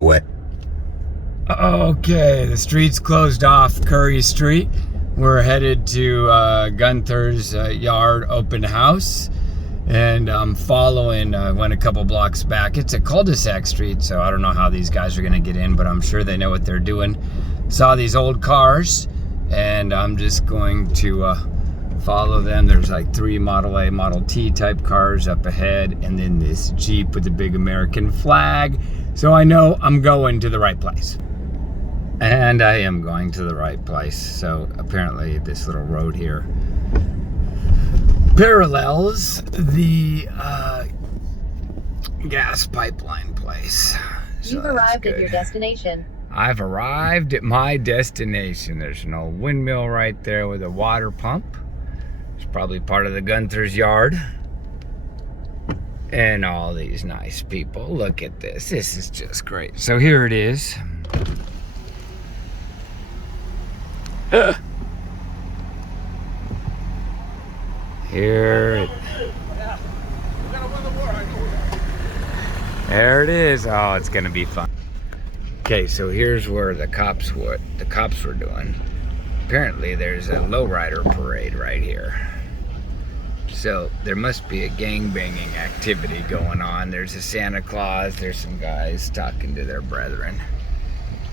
What? Okay, the street's closed off Curry Street. We're headed to Gunther's yard open house, and I'm following. Went a couple blocks back. It's a cul-de-sac street, so I don't know how these guys are gonna get in, but I'm sure they know what they're doing. Saw these old cars, and I'm just going to follow them. There's like 3 Model A, Model T type cars up ahead, and then this Jeep with the big American flag. So I know I'm going to the right place. And I am going to the right place. So apparently this little road here parallels the gas pipeline place. So you've arrived at your destination. I've arrived at my destination. There's an old windmill right there with a water pump. It's probably part of the Gunther's yard. And all these nice people. Look at this. This is just great. So here it is. Here there it is. Oh, it's gonna be fun. Okay, so here's where the cops were doing. Apparently there's a lowrider parade right here. So there must be a gang-banging activity going on. There's a Santa Claus, there's some guys talking to their brethren.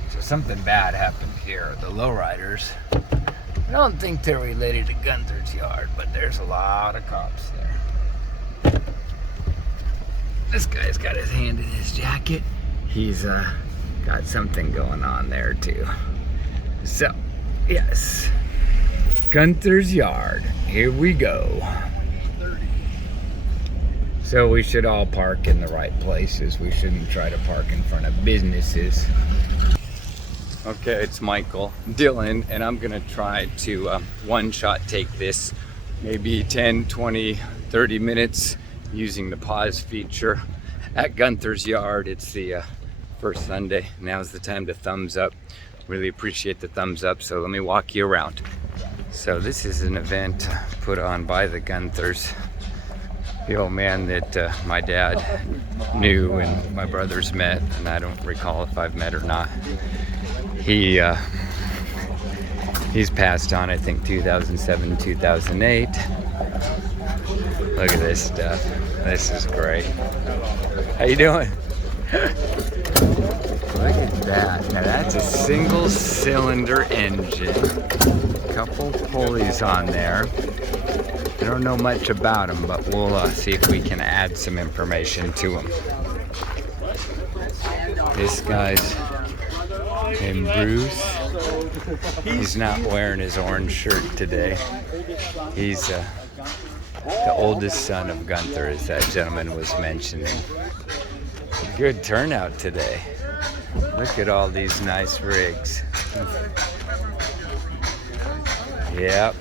So something bad happened here. The lowriders, I don't think they're related to Gunther's yard, but there's a lot of cops there. This guy's got his hand in his jacket. He's got something going on there too. So, yes, Gunther's yard, here we go. So we should all park in the right places. We shouldn't try to park in front of businesses. Okay, it's Michael, Dylan, and I'm gonna try to one-shot take this maybe 10, 20, 30 minutes using the pause feature at Gunther's yard. It's the first Sunday. Now's the time to thumbs up. Really appreciate the thumbs up, so let me walk you around. So this is an event put on by the Gunthers. The old man that my dad knew and my brothers met, and I don't recall if I've met or not. He's passed on, I think, 2007, 2008. Look at this stuff. This is great. How you doing? Look at that. Now that's a single cylinder engine. Couple pulleys on there. I don't know much about them, but we'll see if we can add some information to them. This guy's named Bruce. He's not wearing his orange shirt today. He's the oldest son of Gunther, as that gentleman was mentioning. Good turnout today. Look at all these nice rigs. Yep.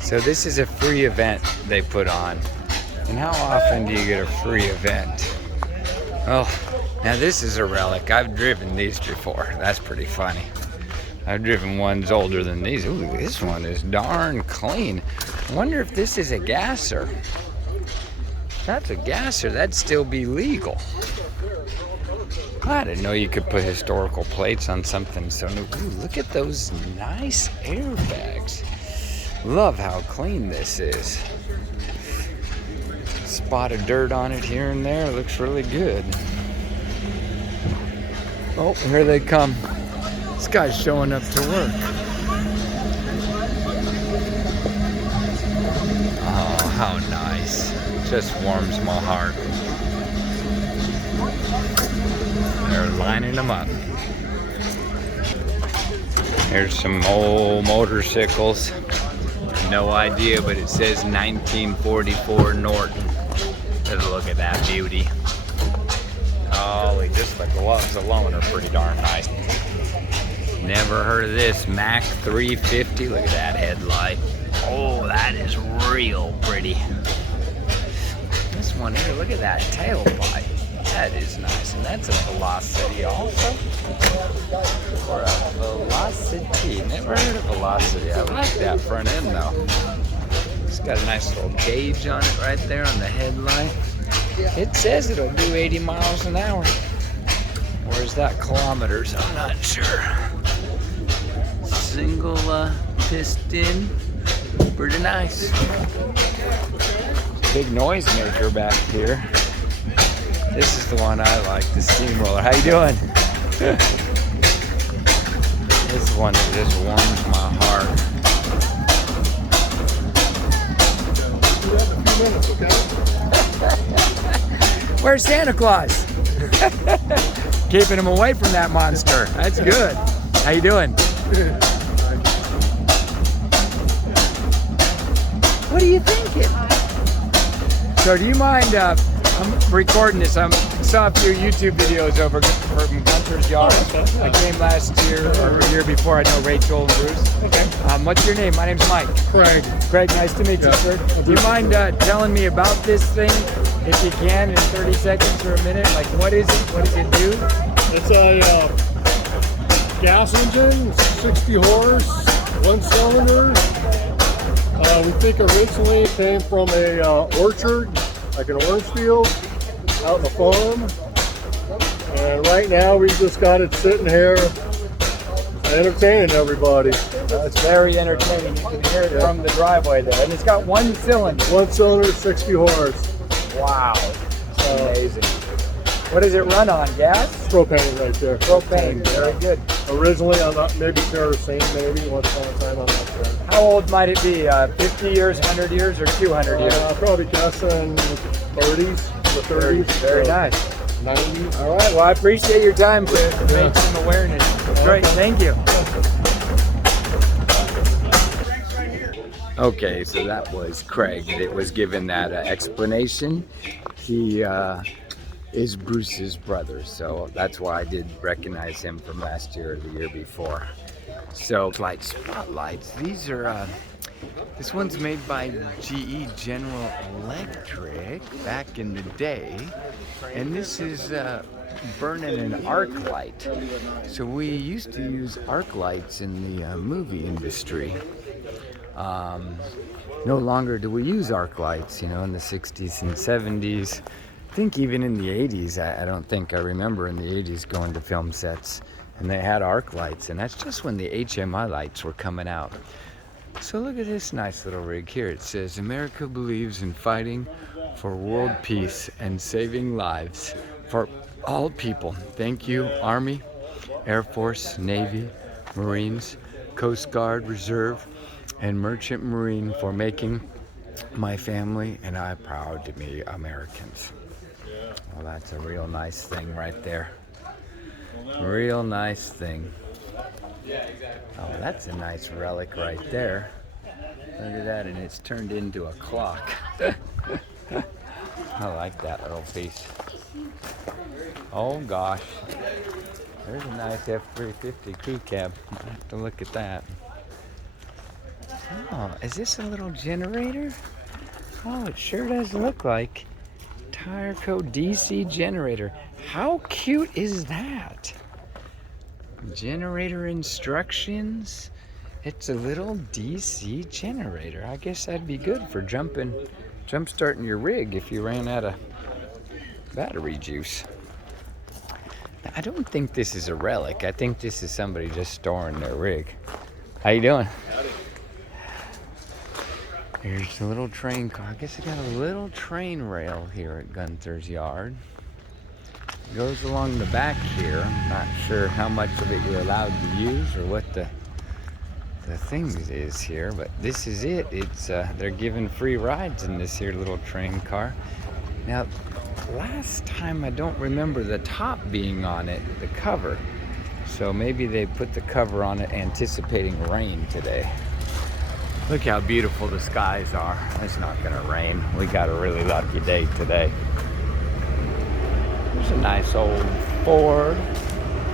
So this is a free event they put on. And how often do you get a free event? Oh, now this is a relic. I've driven these before. That's pretty funny. I've driven ones older than these. Ooh, this one is darn clean. I wonder if this is a gasser. If that's a gasser, that'd still be legal. I didn't know you could put historical plates on something so new. Ooh, look at those nice airbags. Love how clean this is. Spot of dirt on it here and there. Looks really good. Oh, here they come. This guy's showing up to work. Oh, how nice. Just warms my heart. They're lining them up. Here's some old motorcycles. No idea, but it says 1944 Norton. Look at that beauty. Oh, just the gloves alone are pretty darn nice. Never heard of this. Mac 350. Look at that headlight. Oh, that is real pretty. This one here, look at that tailpipe. That is nice. And that's a Velocity also. Or a Velocity. Never heard of Velocity. I like that front end though. It's got a nice little gauge on it right there on the headlight. It says it'll do 80 miles an hour. Or is that kilometers? I'm not sure. Single piston. Pretty nice. Big noisemaker back here. This is the one I like, the steamroller. How you doing? This is one that just warms my heart. Where's Santa Claus? Keeping him away from that monster. That's good. How you doing? What are you thinking? So do you mind, I'm recording this, I saw a few YouTube videos over from Gunther's yard. I came last year or a year before. I know Rachel and Bruce. Okay. What's your name? My name's Mike. Craig. Craig, nice to meet you, sir. Do you mind telling me about this thing, if you can, in 30 seconds or a minute? Like, what is it? What does it do? It's a gas engine, 60 horse, 1 cylinder. We think originally it came from a orchard, like an orange field, out in the farm. And right now we just got it sitting here entertaining everybody. It's very entertaining. You can hear it from the driveway there. And it's got 1 cylinder. 1 cylinder, 60 horse. Wow. Amazing. What does it run on? Gas? Propane right there. Propane. Very good. Originally, I'm not, maybe kerosene, maybe once upon a time, I'm not sure. How old might it be? 50 years, 100 years, or 200 years? Probably guessing 30s, the 30s. Very nice. 90s. All right, well, I appreciate your time to make some awareness. Great, thank you. Okay, so that was Craig that was given that explanation. He is Bruce's brother, so that's why I did recognize him from last year or the year before. So, light spotlights. These are, this one's made by GE General Electric back in the day, and this is burning an arc light. So we used to use arc lights in the movie industry. No longer do we use arc lights, you know, in the 60s and 70s. I think even in the 80s, I don't think I remember in the 80s going to film sets and they had arc lights, and that's just when the HMI lights were coming out. So look at this nice little rig here. It says, America believes in fighting for world peace and saving lives for all people. Thank you, Army, Air Force, Navy, Marines, Coast Guard, Reserve, and Merchant Marine for making my family and I proud to be Americans. Well, that's a real nice thing right there. Real nice thing. Oh, that's a nice relic right there. Look at that, and it's turned into a clock. I like that little piece. Oh gosh. There's a nice F-350 crew cab. I'll have to look at that. Oh, is this a little generator? Oh, it sure does look like. Tireco DC generator. How cute is that? Generator instructions. It's a little DC generator. I guess that'd be good for jump starting your rig if you ran out of battery juice. Now, I don't think this is a relic. I think this is somebody just storing their rig. How you doing? Here's a little train car. I guess I got a little train rail here at Gunther's yard. It goes along the back here. I'm not sure how much of it you're allowed to use or what the thing is here, but this is it. It's they're giving free rides in this here little train car. Now, last time I don't remember the top being on it, the cover. So maybe they put the cover on it anticipating rain today. Look how beautiful the skies are. It's not gonna rain. We got a really lucky day today. There's a nice old Ford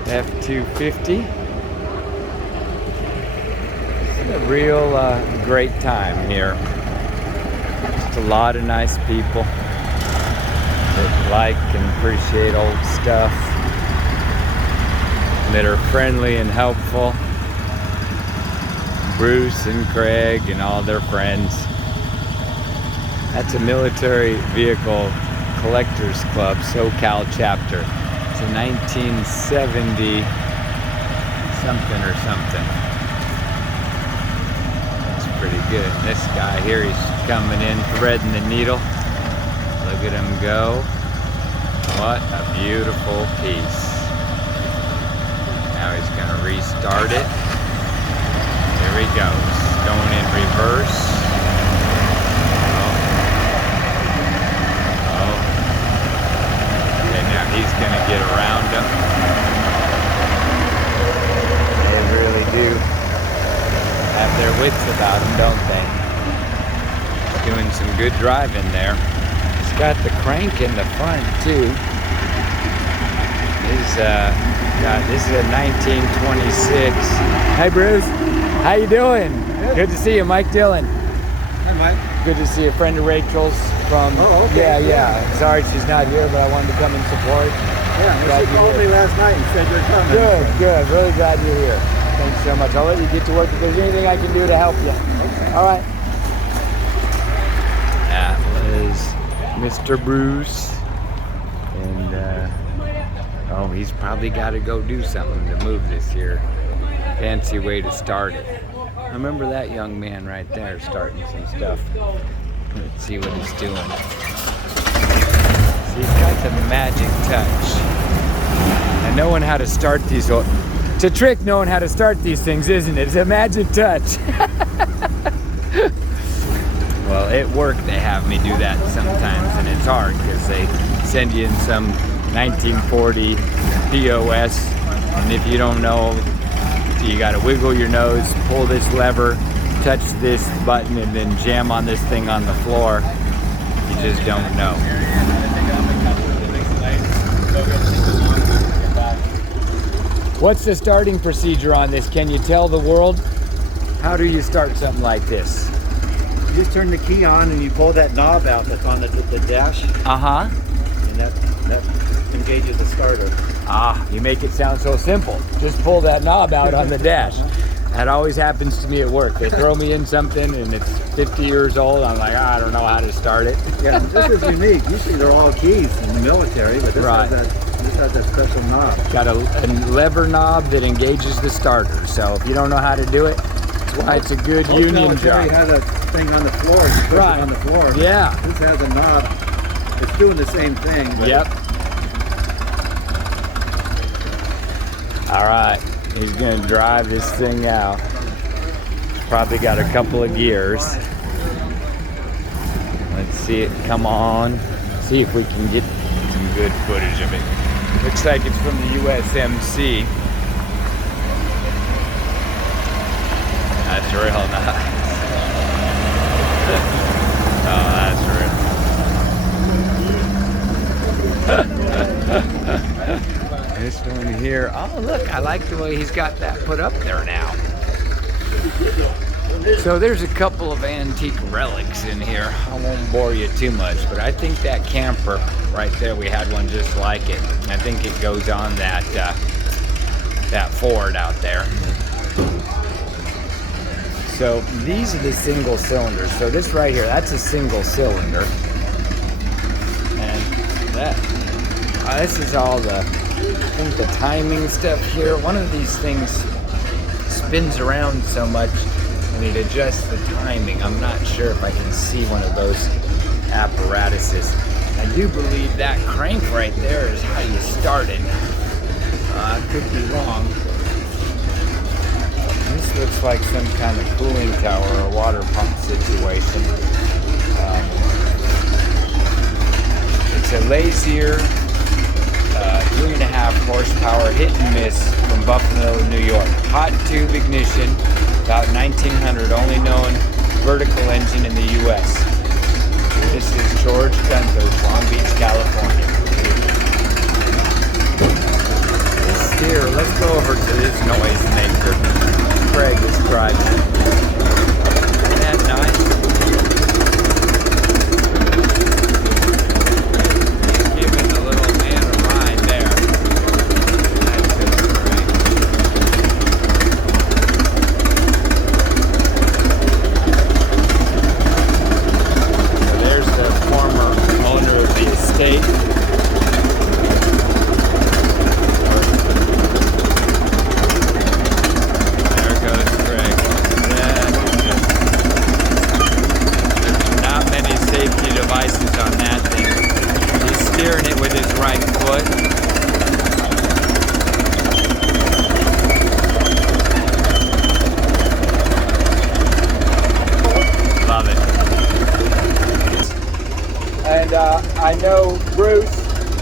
F-250. It's a real great time here. Just a lot of nice people that like and appreciate old stuff, that are friendly and helpful. Bruce and Craig and all their friends. That's a military vehicle collectors club, SoCal chapter. It's a 1970 something or something. That's pretty good. And this guy here, he's coming in, threading the needle. Look at him go. What a beautiful piece. Now he's gonna restart it. Here he goes, going in reverse. Oh. Okay, now he's gonna get around him. They really do have their wits about them, don't they? Doing some good driving there. He's got the crank in the front too. This is a 1926. Hey Bruce, how you doing? Good to see you, Mike Dillon. Hi, Mike. Good to see a friend of Rachel's from. Oh, okay. Yeah. Sorry she's not here, but I wanted to come and support. Yeah, Glad she you're called here. me last night and said you're coming. Good. Really glad you're here. Thanks so much. I'll let you get to work if there's anything I can do to help you. Okay. All right. That was Mr. Bruce, and oh, he's probably got to go do something to move this here. Fancy way to start it. I remember that young man right there starting some stuff. Let's see what he's doing. See, he's got the magic touch. And knowing how to start these, it's a trick knowing how to start these things, isn't it? It's a magic touch. Well, at work they have me do that sometimes, and it's hard because they send you in some 1940 POS, and if you don't know, you gotta wiggle your nose, pull this lever, touch this button, and then jam on this thing on the floor. You just don't know. What's the starting procedure on this? Can you tell the world? How do you start something like this? You just turn the key on and you pull that knob out that's on the dash, Uh-huh. and that engages the starter. Ah, you make it sound so simple. Just pull that knob out on the dash. That always happens to me at work. They throw me in something and it's 50 years old. I'm like, I don't know how to start it. Yeah, this is unique. Usually they're all keys in the military, but this Right. has that special knob. Got a lever knob that engages the starter. So if you don't know how to do it, that's why it's a good Most union military job. has a thing on the floor. You push Right. it on the floor. Yeah. This has a knob. It's doing the same thing. But Yep. All right, he's gonna drive this thing out. Probably got a couple of gears. Let's see it come on. See if we can get some good footage of it. Looks like it's from the USMC. That's real nice. Oh, that's real. This one here. Oh, look, I like the way he's got that put up there now. So there's a couple of antique relics in here. I won't bore you too much, but I think that camper right there, we had one just like it. I think it goes on that Ford out there. So these are the single cylinders. So this right here, that's a single cylinder. And that, this is all the, I think the timing stuff here. One of these things spins around so much and it adjusts the timing. I'm not sure if I can see one of those apparatuses. I do believe that crank right there is how you start it. I could be wrong. This looks like some kind of cooling tower or water pump situation. It's a Lazier 3.5 horsepower hit and miss from Buffalo, New York. Hot tube ignition, about 1900, only known vertical engine in the U.S. This is George Gunther's, Long Beach, California. Here, let's go over to this noise maker. Craig is driving. Isn't that nice? He's giving the little man a ride there. That's just great. So there's the former owner of the estate. know Bruce,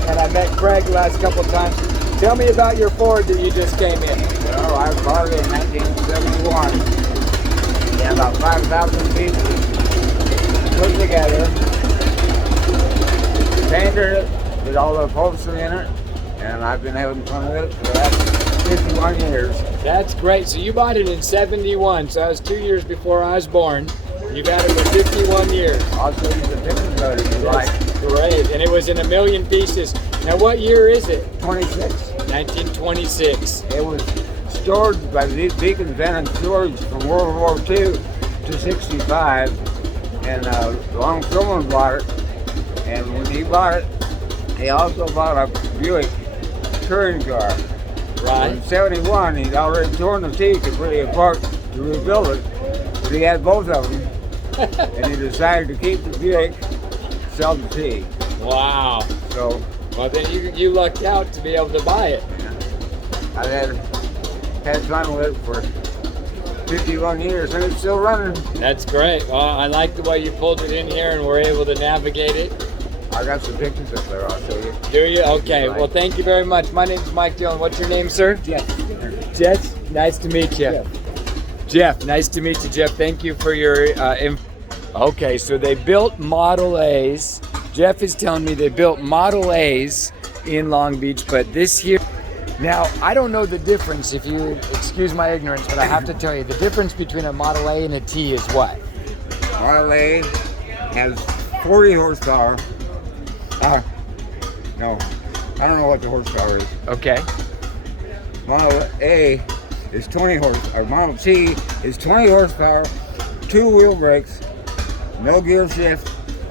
and I met Craig the last couple of times. Tell me about your Ford that you just came in. Well, I bought it in 1971. Yeah, about 5,000 pieces put together. Painted it with all the upholstery in it, and I've been having fun with it for the last 51 years. That's great. So you bought it in 71, so that was 2 years before I was born. You've had it for 51 years. I'll show you the pictures of it if you like. Great. And it was in 1,000,000 pieces. Now, what year is it? 26. 1926. It was stored by the Beacon Van and Storage from World War II to 65, and Long Tillman bought it. And when he bought it, he also bought a Buick touring car. Right. In 71, he'd already torn the T completely apart to rebuild it, but he had both of them, and he decided to keep the Buick, sell the T. Wow. So, Well, then you lucked out to be able to buy it. I had fun with it for 51 years, and it's still running. That's great. Well, I like the way you pulled it in here and were able to navigate it. I got some pictures up there, I'll show you. Do you? Okay. Well, thank you very much. My name's Mike Dillon. What's your name, sir? Jeff. Jeff. Nice to meet you. Jeff. Nice to meet you, Jeff. Thank you for your Okay, so they built Model A's. Jeff is telling me they built Model A's in Long Beach, but this here. Now, I don't know the difference, if you excuse my ignorance, but I have to tell you, the difference between a Model A and a T is what? Model A has 40 horsepower. No, I don't know what the horsepower is. Okay. Model A is 20 horsepower. Model T is 20 horsepower, 2 wheel brakes, no gear shift.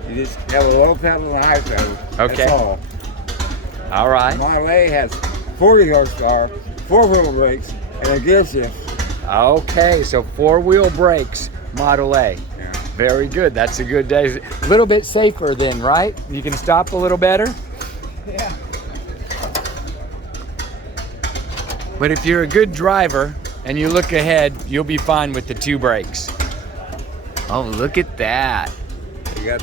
You just have a low pedal and a high pedal. Okay. That's all. All right. Model A has 40 horsepower, 4 wheel brakes, and a gear shift. Okay, so 4-wheel brakes, Model A. Yeah. Very good. That's a good day. A little bit safer then, right? You can stop a little better? Yeah. But if you're a good driver and you look ahead, you'll be fine with the 2 brakes. Oh, look at that. You got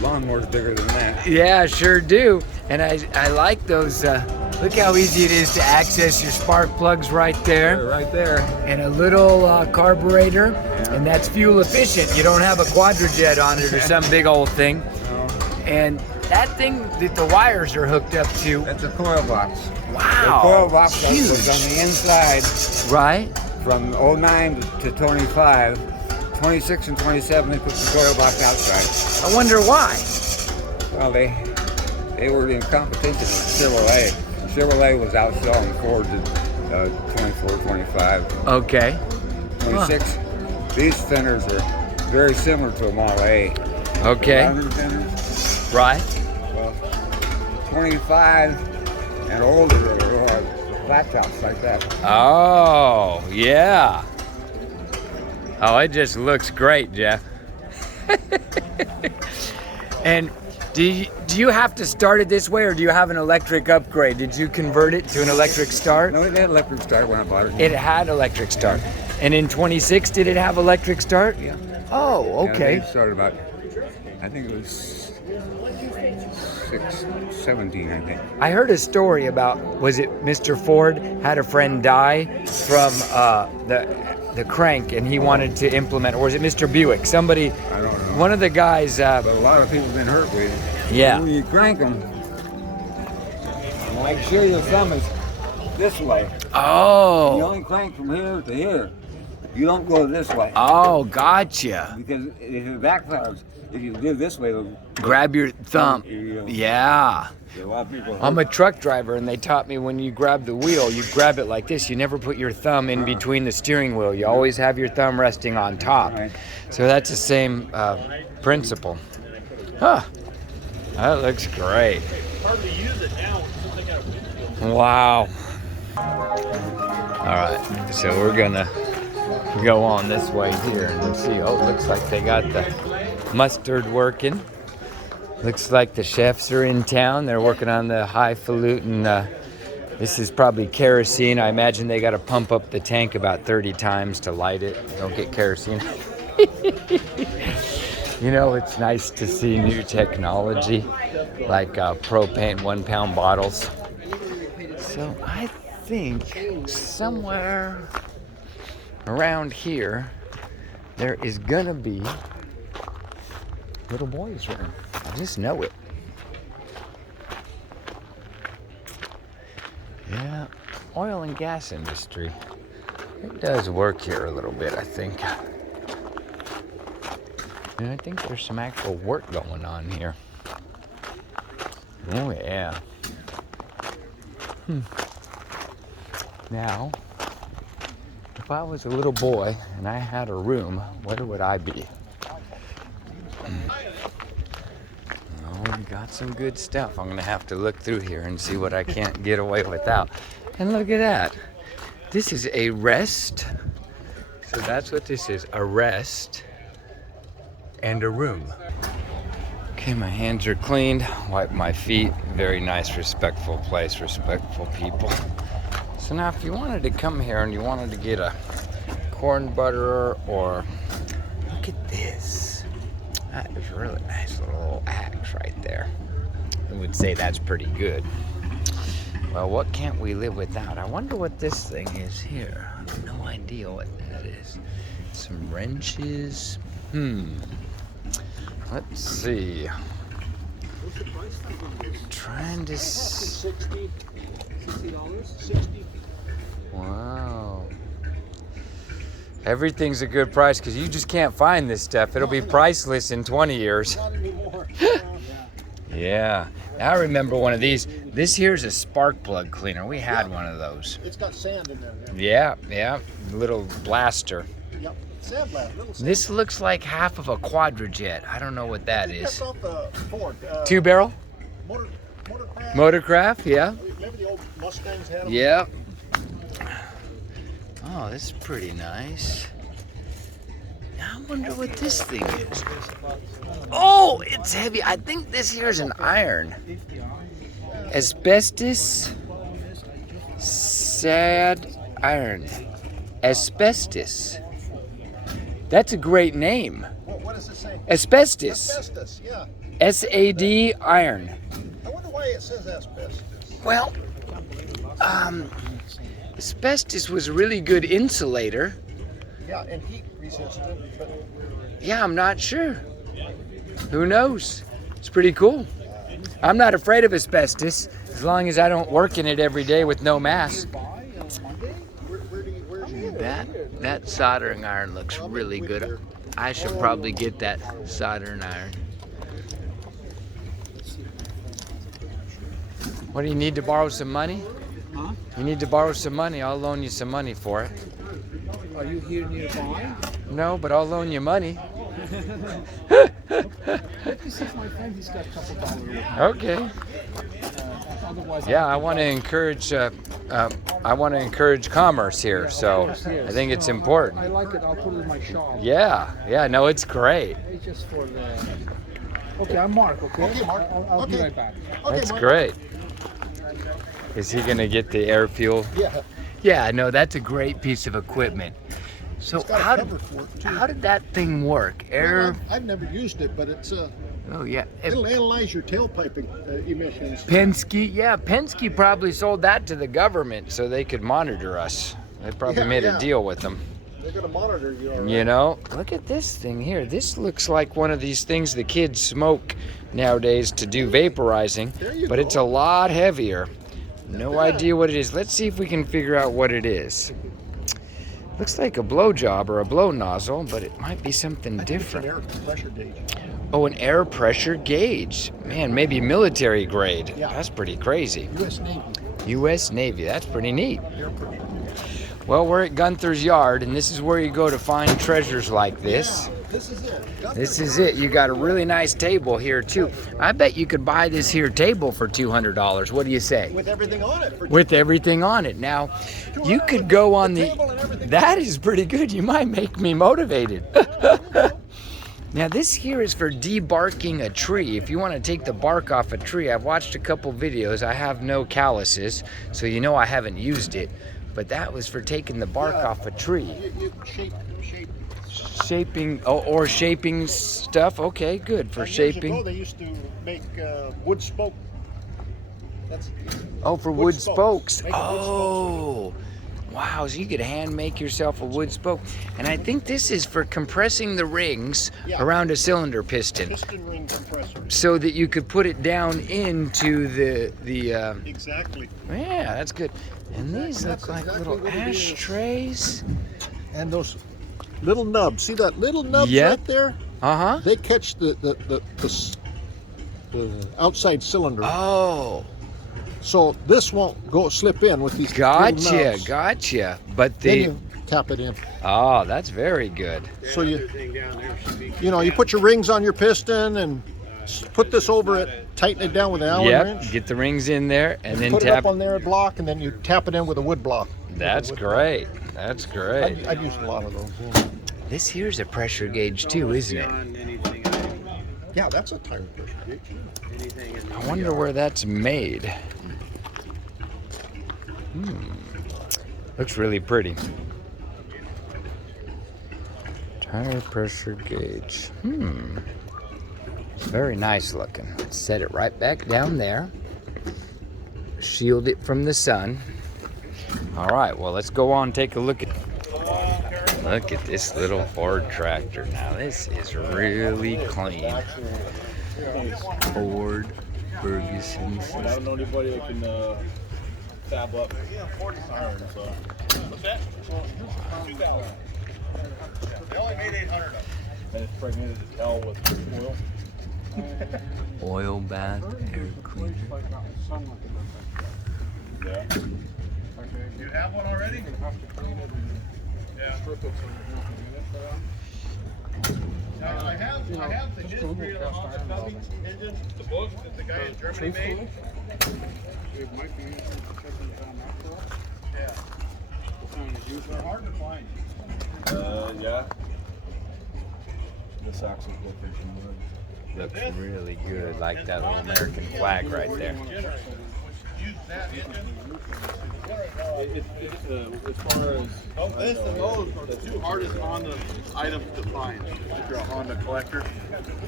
lawnmowers bigger than that. Yeah, sure do. And I like those. Look how easy it is to access your spark plugs right They're there. right there. And a little carburetor. And that's fuel efficient. You don't have a quadrajet on it or some big old thing. No, And that thing that the wires are hooked up to, that's a coil box. wow, The coil box huge. was on the inside Right? from 09 to 25. 26 and 27, they put the coil box outside. I wonder why. Well, they were in competition with Chevrolet. Chevrolet was outselling Ford at 24, 25, Okay. 26. These fenders are very similar to a Model A. Okay. Rounded fenders. Right. Well, 25 and older are flat tops like that. Oh, yeah. Oh, it just looks great, Jeff. And do you have to start it this way, or do you have an electric upgrade? Did you convert it to an electric start? No, it had electric start when I bought it. It had electric start. And in 26, did it have electric start? Yeah. Oh, Yeah, okay. they started about, I think it was 17, I think. I heard a story about, was it Mr. Ford had a friend die from the crank, and he wanted to implement, or was it Mr. Buick? Somebody, I don't know. one of the guys. But a lot of people have been hurt with it. Yeah. When you crank them, make sure your thumb is this way. You Oh, only crank from here to here. You don't go this way. oh, gotcha. Because if it backfires, if you do this way, it'll Grab your thumb. Yeah. a lot of people hurt. I'm a truck driver, and they taught me when you grab the wheel, you grab it like this. You never put your thumb in between the steering wheel. You always have your thumb resting on top. Right. So that's the same principle. Huh. That looks great. Wow. All right, so we're gonna go on this way here and see. Oh, it looks like they got the mustard working. Looks like the chefs are in town. They're working on the highfalutin. This is probably kerosene. I imagine they got to pump up the tank about 30 times to light it. Don't get kerosene. You know, it's nice to see new technology like propane 1 pound bottles. So I think somewhere around here there is gonna be little boys' room. I just know it. Yeah, oil and gas industry. It does work here a little bit, I think. And I think there's some actual work going on here. Oh yeah. Now, if I was a little boy and I had a room, where would I be? Oh, we got some good stuff. I'm gonna have to look through here and see what I can't get away without. And look at that. This is a rest. So that's what this is, a rest and a room. Okay, my hands are cleaned, wipe my feet. Very nice, respectful place, respectful people. So now if you wanted to come here and you wanted to get a corn butter or, look at this. That is a really nice little axe right there. I would say that's pretty good. Well, what can't we live without? I wonder what this thing is here. I have no idea what that is. Some wrenches. Let's see. Trying to $60. Wow. Everything's a good price because you just can't find this stuff. It'll be priceless in 20 years. Not anymore. Yeah. I remember one of these. This here's a spark plug cleaner. We had one of those. It's got sand in there. Yeah. Little blaster. Yep. Sand blast, little sand. This looks like half of a quadrojet. I don't know what that is. That's off the Ford. 2-barrel? Motorcraft. Motorcraft, yeah. Maybe the old Mustangs had them. Yeah. Oh, this is pretty nice. I wonder what this thing is. Oh, it's heavy. I think this here is an iron. Asbestos sad iron. Asbestos. That's a great name. What does it say? Asbestos. Asbestos, yeah. SAD iron. I wonder why it says asbestos. Well, asbestos was a really good insulator. Yeah, and heat resistant. But Yeah, I'm not sure. Who knows? It's pretty cool. I'm not afraid of asbestos as long as I don't work in it every day with no mask. That soldering iron looks really good. I should probably get that soldering iron. What do you need to borrow some money? Huh? You need to borrow some money. I'll loan you some money for it. Are you here nearby? No, but I'll loan you money. Let me see if my friend he's got a couple dollars. Okay. Otherwise, Yeah, I want to encourage commerce here, so I think it's I important. like it. I'll put it in my shop. Yeah, no, it's great. It's just for the. Okay, I'm Mark. Okay. Okay, Mark. I'll be Okay. right back. That's Mark. great. Is he gonna get the air fuel? Yeah. Yeah, no, that's a great piece of equipment. So It's got a how cover for it, too. how did that thing work? Air? I've never used it, but it's Oh yeah. it'll analyze your tailpipe emissions. Penske probably sold that to the government so they could monitor us. They probably made a deal with them. They're gonna monitor you. All right. You know, look at this thing here. This looks like one of these things the kids smoke nowadays to do vaporizing, There you but go. it's a lot heavier. No idea what it is. Let's see if we can figure out what it is. Looks like a blow job or a blow nozzle, but it might be something different. Air pressure gauge. Oh, an air pressure gauge. Man, maybe military grade. Yeah. That's pretty crazy. U.S. Navy. U.S. Navy. That's pretty neat. Air pressure. Well, we're at Gunther's yard, and this is where you go to find treasures like this. This is it. This is it. You got a really nice table here, too. I bet you could buy this here table for $200. What do you say? With everything on it. With everything on it. Now, you could go on the... table and everything. That is pretty good. You might make me motivated. Now, this here is for debarking a tree. If you want to take the bark off a tree, I've watched a couple videos. I have no calluses, so you know I haven't used it. But that was for taking the bark off a tree. You shape Shaping, or shaping stuff. Okay, good for Years shaping. ago, they used to make wood spoke. That's Oh, for wood wood spokes. spokes. Make a wood Oh, wow. So you could hand make yourself a wood spoke. And I think this is for compressing the rings Yeah. around a cylinder piston piston ring compressor. so that you could put it down into the Exactly. yeah, that's good. And these look That's like exactly little what it is. ashtrays. And those little nubs. See that little nubs Yep. right there? Uh-huh. They catch the outside cylinder. Oh, So this won't go slip in with these little gotcha, nubs. gotcha. But Then the, you tap it in. oh, that's very good. So you put your rings on your piston and put this over it, tighten it down with an Allen Yep, wrench. get the rings in there and then Put it tap. up on there, block, and then you tap it in with a wood block. That's great. That's great. I'd use a lot of those. Yeah. This here's a pressure gauge too, isn't it? Yeah, that's a tire pressure gauge. I wonder where that's made. Looks really pretty. Tire pressure gauge. Very nice looking. Set it right back down there. Shield it from the sun. All right, well, let's go on and take a look at this little Ford tractor. Now, this is really clean. Ford Ferguson's. I don't know anybody that can tab up iron, so. What's that? 2,000. They only made 800 of them. And it's pregnated as hell with oil. Oil bath air cleaner. Yeah. You have one already? Yeah. I have the history of the Honda Cubby engine, the book that the guy in Germany made. It might be easier to check in the macro. Yeah. They're hard to find. Yeah. This axle location wood. Looks really good, like that little American flag right there. Use that engine. As far as this and those are the two hardest Honda items to find if you're a Honda collector.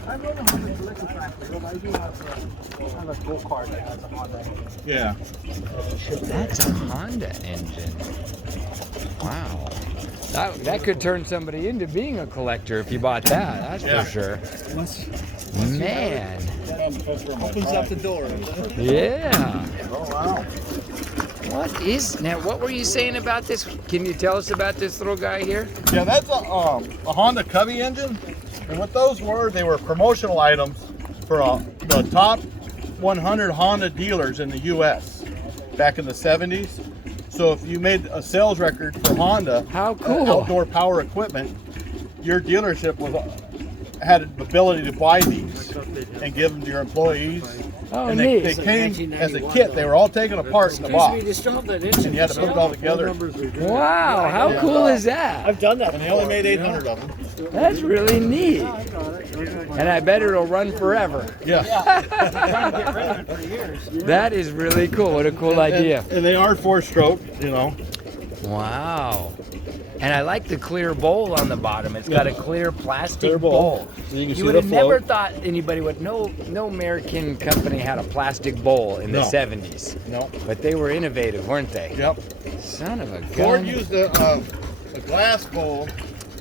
I don't know how to select a tractor, but I do have a go-kart that has a Honda engine. Yeah. That's a Honda engine. Wow. That could turn somebody into being a collector if you bought that, that's for sure. Man. Opens up the door. Yeah. Oh wow. What were you saying about this? Can you tell us about this little guy here? Yeah, that's a Honda Cubby engine, and what those were, they were promotional items for the top 100 Honda dealers in the U.S. back in the 70s. So if you made a sales record for Honda, How cool. outdoor power equipment, your dealership had the ability to buy these and give them to your employees. Oh, And neat. they came as a kit. They were all taken apart in the box. And you had to put it all together. Wow, how cool is that? I've done that. And they only made 800 of them. That's really neat. And I bet it'll run forever. Yeah. That is really cool. What a cool idea. And they are 4-stroke, you know. Wow. And I like the clear bowl on the bottom. It's got a clear plastic Clear bowl. bowl. So you can see would the have never float. thought anybody would. No American company had a plastic bowl in the No. 70s. No. But they were innovative, weren't they? Yep. Son of a gun. Ford used a glass bowl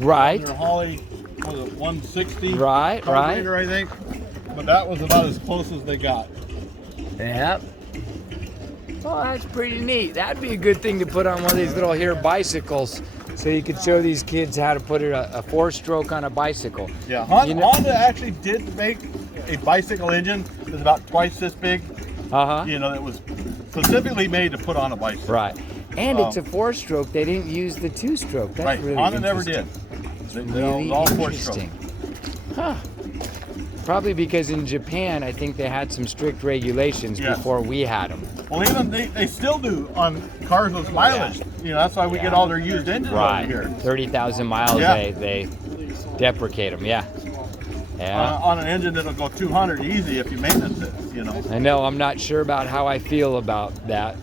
Right. in their Holly, what was it, 160 Right, carburetor, I think. But that was about as close as they got. Yep. Well, that's pretty neat. That'd be a good thing to put on one of these little here bicycles, so you could show these kids how to put a 4-stroke on a bicycle. Yeah, Honda, You know- Honda actually did make a bicycle engine that's about twice this big. Uh-huh. You know, that was specifically made to put on a bicycle. Right. And it's a 4-stroke. They didn't use the 2-stroke. That's Right. really Honda never did. interesting. They Really all 4-stroke. interesting. Huh. Probably because in Japan, I think they had some strict regulations Yes. before we had them. Well, even they still do on cars with mileage. You know, that's why we get all their used engines Right. over here. 30,000 miles, Yeah. they deprecate them. Yeah. Yeah. On an engine that'll go 200 easy if you maintenance it, you know. I know. I'm not sure about how I feel about that,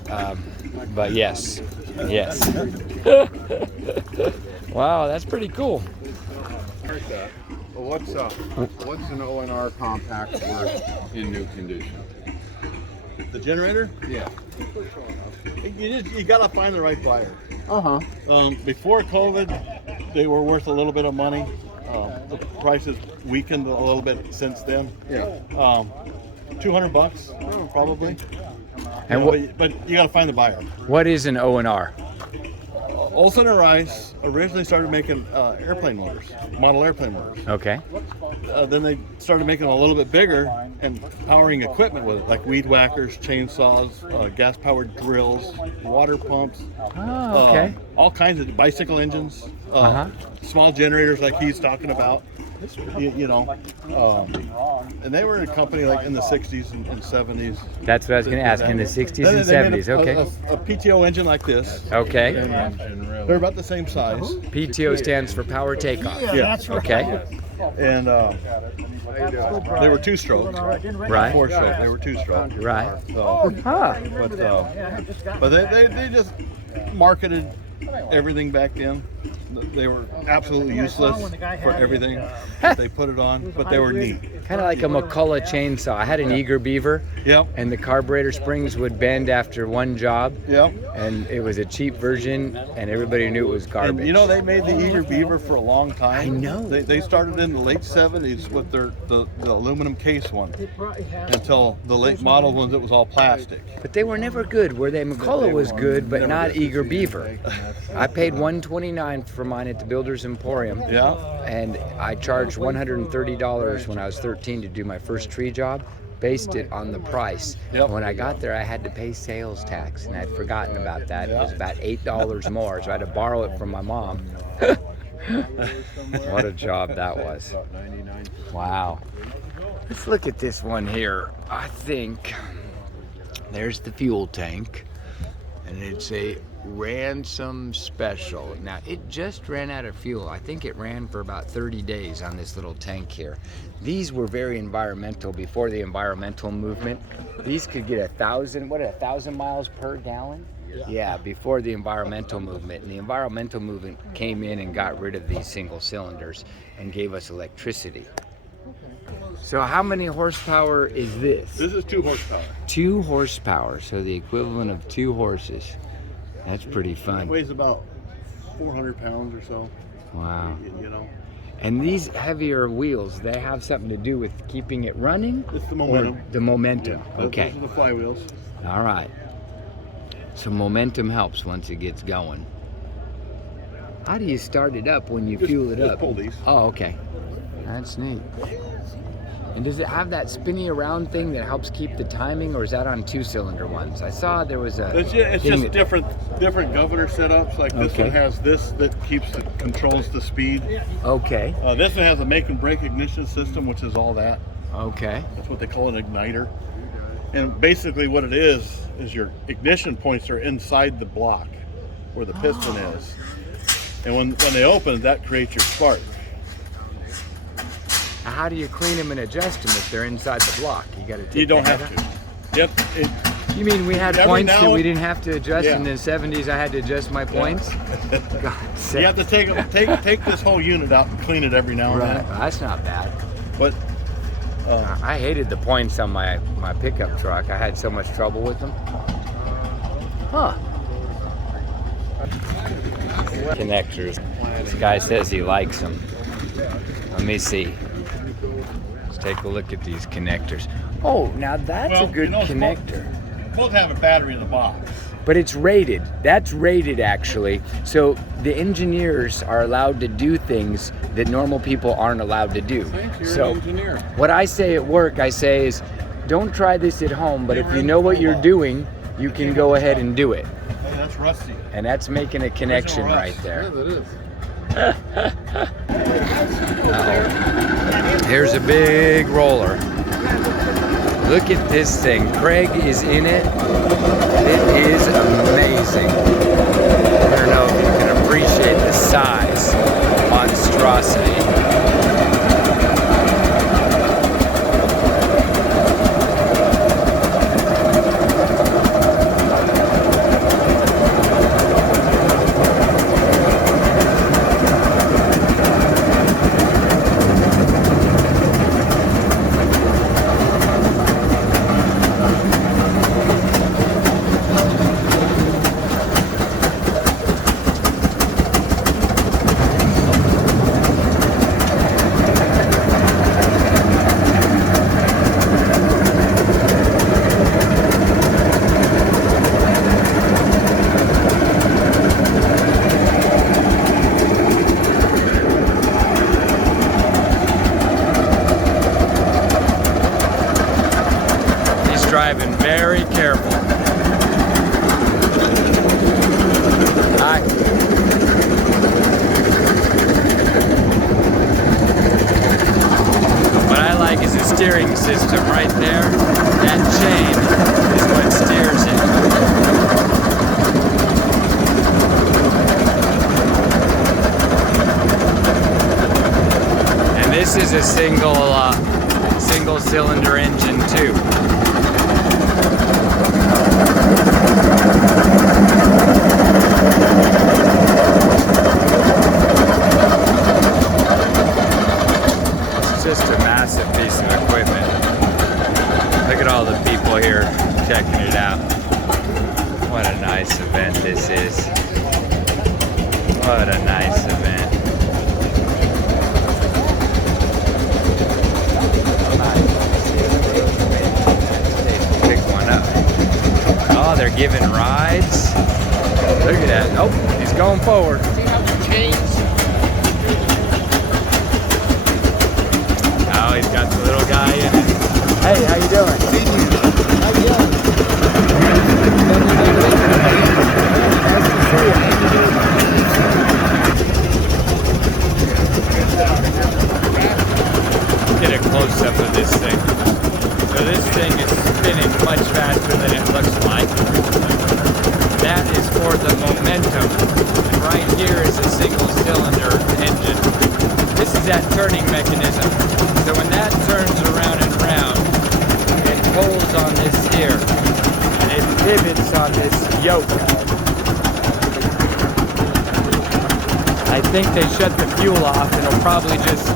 but yes. Wow, that's pretty cool. that. But what's an ONR compact worth in new condition? The generator? Yeah. You gotta find the right buyer. Uh-huh. Before COVID, they were worth a little bit of money. The prices weakened a little bit since then. Yeah. $200 probably. And but you gotta find the buyer. what is an O&R? Olson and Rice originally started making airplane motors, model airplane motors. Okay. Then they started making them a little bit bigger and powering equipment with it, like weed whackers, chainsaws, gas-powered drills, water pumps. Oh, okay. All kinds of bicycle engines, small generators like he's talking about. And they were in a company like in the 60s and 70s. That's what I was going to ask, in the 60s and Then they made 70s. Okay. A PTO engine like this. Okay. And they're about the same size. PTO stands for power takeoff. Yeah. Okay. And they were two-stroke. Right. Four-stroke. They were two-stroke. Right. So, Huh. but they just marketed everything back then. They were absolutely useless for everything that they put it on, but they were neat. Kind of like a McCullough chainsaw. I had an Eager Beaver, Yep. and the carburetor springs would bend after one job, Yep. and it was a cheap version, and everybody knew it was garbage. And you know, they made the Eager Beaver for a long time. I know. They started in the late 70s with the aluminum case one until the late model ones, it was all plastic. But they were never good, were they? McCullough was good, but not Eager Beaver. I paid $129 for mine at the Builder's Emporium. Yeah. And I charged $130 when I was 13 to do my first tree job. Based it on the price. Yep. When I got there, I had to pay sales tax, and I'd forgotten about that. It was about $8 more, so I had to borrow it from my mom. What a job that was. Wow. Let's look at this one here. I think there's the fuel tank, and it's a Ransom Special. Now, it just ran out of fuel. I think it ran for about 30 days on this little tank here. These were very environmental before the environmental movement. These could get 1,000 miles per gallon? Yeah, before the environmental movement. And the environmental movement came in and got rid of these single cylinders and gave us electricity. So how many horsepower is this? This is 2 horsepower. 2 horsepower, so the equivalent of 2 horses. That's pretty It fun. weighs about 400 pounds or so. Wow. You know, And these heavier wheels, they have something to do with keeping it running? it's the Or momentum. the momentum. Those Okay. are the flywheels. All right. So momentum helps once it gets going. How do you start it up when you fuel it Just up? pull these. Oh, okay. That's neat. And does it have that spinny around thing that helps keep the timing, or is that on 2-cylinder ones? I saw there was a. It's thing just that- different governor setups. Like this Okay. one has this that controls the speed. Okay. This one has a make and break ignition system, which is all that. Okay. That's what they call an igniter. And basically what it is your ignition points are inside the block where the piston is. And when they open, that creates your spark. How do you clean them and adjust them if they're inside the block? You got to take. You don't the have head to. Yep. out? You mean we had Every points now that we and- didn't have to adjust Yeah. in the 70s? I had to adjust my points. God, You have to take this whole unit out and clean it every now and Right. then. That's not bad. But I hated the points on my pickup truck. I had so much trouble with them. Huh. Connectors. This guy says he likes them. Let me see. Let's take a look at these connectors. Oh, now that's Well, a good you know, connector. both have a battery in the box. But it's rated. That's rated, actually. So the engineers are allowed to do things that normal people aren't allowed to do. So what I say at work, I say is, don't try this at home, but if you know what you're doing, you can go ahead and do it. Hey, that's rusty. And that's making a connection Rust. right there. that is. Here's a big roller. Look at this thing. Craig is in it. It is amazing. I don't know if you can appreciate the size, monstrosity. This is a single cylinder engine too. It's just a massive piece of equipment. Look at all the people here checking it out. What a nice event this is. What a nice event. Pick one up. Oh, they're giving rides. Look at that. Oh, he's going forward. Oh, he's got the little guy in it. Hey, how you doing? How you doing? Nice to see you. Get a close-up of this thing. So this thing is spinning much faster than it looks like. That is for the momentum. And right here is a single-cylinder engine. This is that turning mechanism. So when that turns around and round, it pulls on this here. And it pivots on this yoke. I think they shut the fuel off. It'll probably just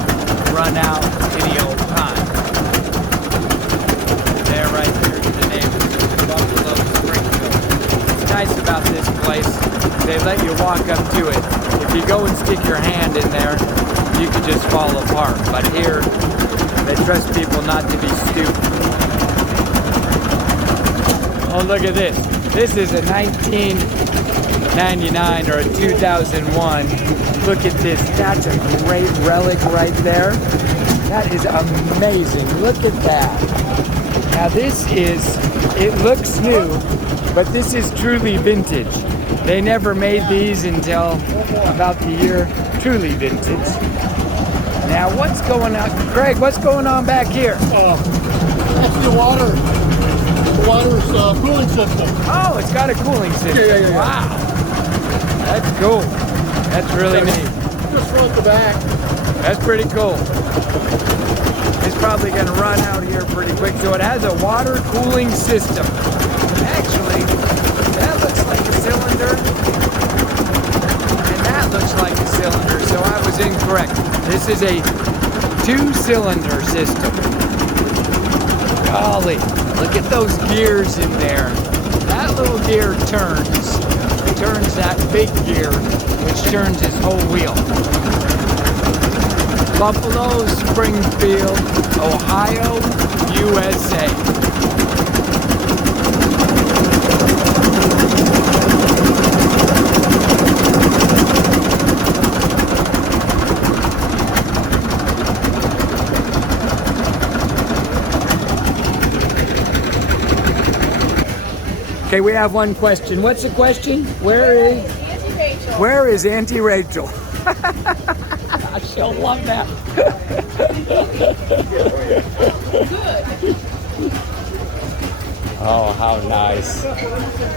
run out any old time. There, right there is the name. Buffalo Springfield. What's nice about this place, they let you walk up to it. If you go and stick your hand in there, you could just fall apart. But here, they trust people not to be stupid. Oh, look at this. This is a 1999 or a 2001. Look at this. That's a great relic right there. That is amazing. Look at that. Now this is, it looks new, but this is truly vintage. They never made these until about the year truly vintage. Now what's going on? Craig, what's going on back here? That's the water's cooling system. Oh, it's got a cooling system. Yeah. Wow. That's cool. That's really neat. Just front to back. That's pretty cool. It's probably going to run out here pretty quick. So it has a water cooling system. Actually, that looks like a cylinder. And that looks like a cylinder. So I was incorrect. This is a 2-cylinder system. Golly, look at those gears in there. That little gear turns. It turns that big gear, which turns his whole wheel. Buffalo, Springfield, Ohio, USA. Okay, we have one question. What's the question? Where is Auntie Rachel? She'll love that. Oh, how nice.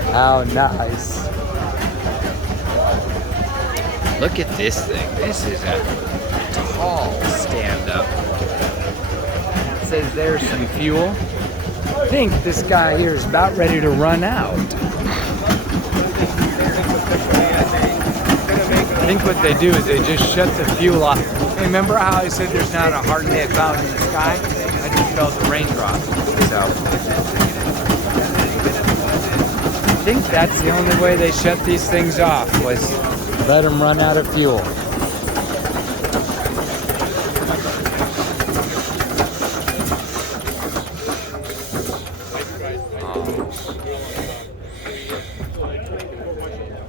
How nice. Look at this thing. This is a tall stand-up. It says there's some fuel. I think this guy here is about ready to run out. I think what they do is they just shut the fuel off. Hey, remember how I said there's not a hardly a cloud in the sky? I just felt a raindrop. So I think that's the only way they shut these things off, was let them run out of fuel.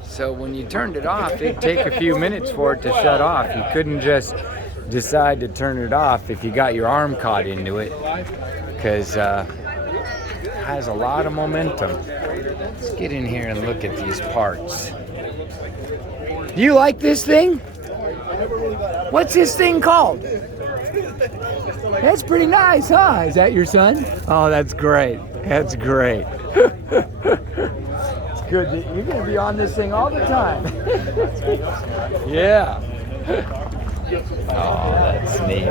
So when you turned it off, it'd take a few minutes for it to shut off. You couldn't just decide to turn it off if you got your arm caught into it, because it has a lot of momentum. Let's get in here and look at these parts. Do you like this thing? What's this thing called? That's pretty nice, huh? Is that your son? Oh, that's great. That's great. Good. You're going to be on this thing all the time. Yeah. Oh, that's neat.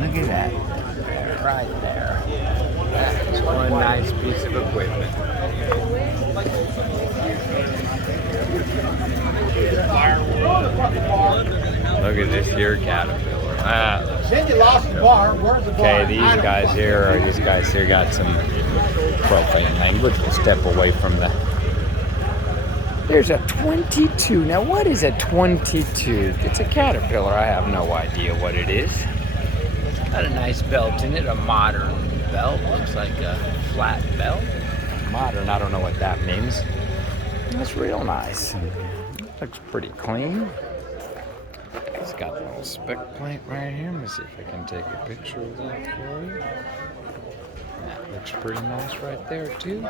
Look at that. Right there. That's one nice piece of equipment. Look at this here Caterpillar. Cindy lost the bar. Where's the bar? Okay, these guys here got some profane language. We'll step away from the. There's a 22. Now, what is a 22? It's a Caterpillar. I have no idea what it is. Got a nice belt in it, a modern belt. Looks like a flat belt. Modern, I don't know what that means. That's real nice. Looks pretty clean. It's got a little spec plate right here. Let me see if I can take a picture of that for you. That looks pretty nice right there too.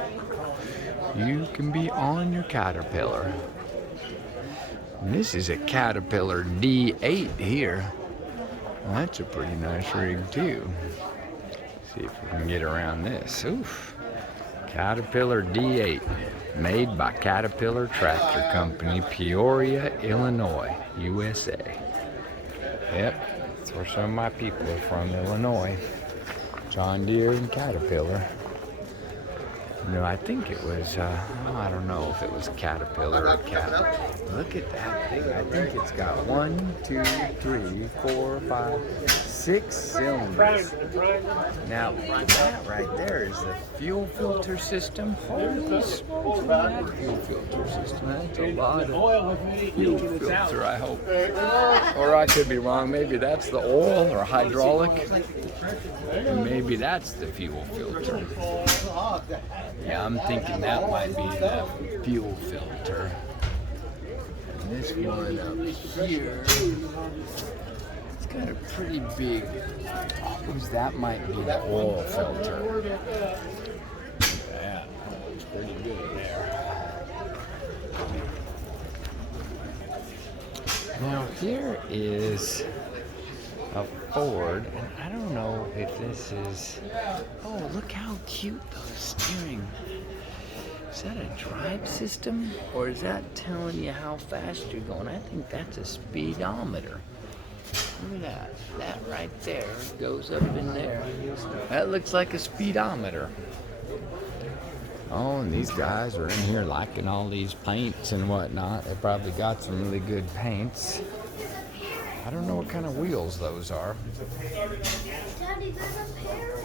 You can be on your Caterpillar. And this is a Caterpillar D8 here. Well, that's a pretty nice rig too. See if we can get around this. Oof. Caterpillar D8, made by Caterpillar Tractor Company, Peoria, Illinois, USA. Yep, that's where some of my people are from, Illinois. John Deere and Caterpillar. No, I think it was, I don't know if it was Caterpillar or Cat. Look at that thing. I think it's got 1, 2, 3, 4, 5, 6 cylinders. Now, that right there is the fuel filter system. Holy smokes, that fuel filter system. That's a lot of fuel filter, I hope. Or I could be wrong. Maybe that's the oil or hydraulic. And maybe that's the fuel filter. Yeah, I'm thinking that might be the fuel filter. And this one up here, it's got a pretty big, that might be the oil filter. Yeah, it's pretty good there. Now here is a Ford, and I don't know if this is, oh, look how cute those steering. Is that a drive system, or is that telling you how fast you're going? I think that's a speedometer. Look at that. That right there goes up in there. That looks like a speedometer. Oh, and these guys are in here liking all these paints and whatnot. They probably got some really good paints. I don't know what kind of wheels those are. Daddy, there's a parrot.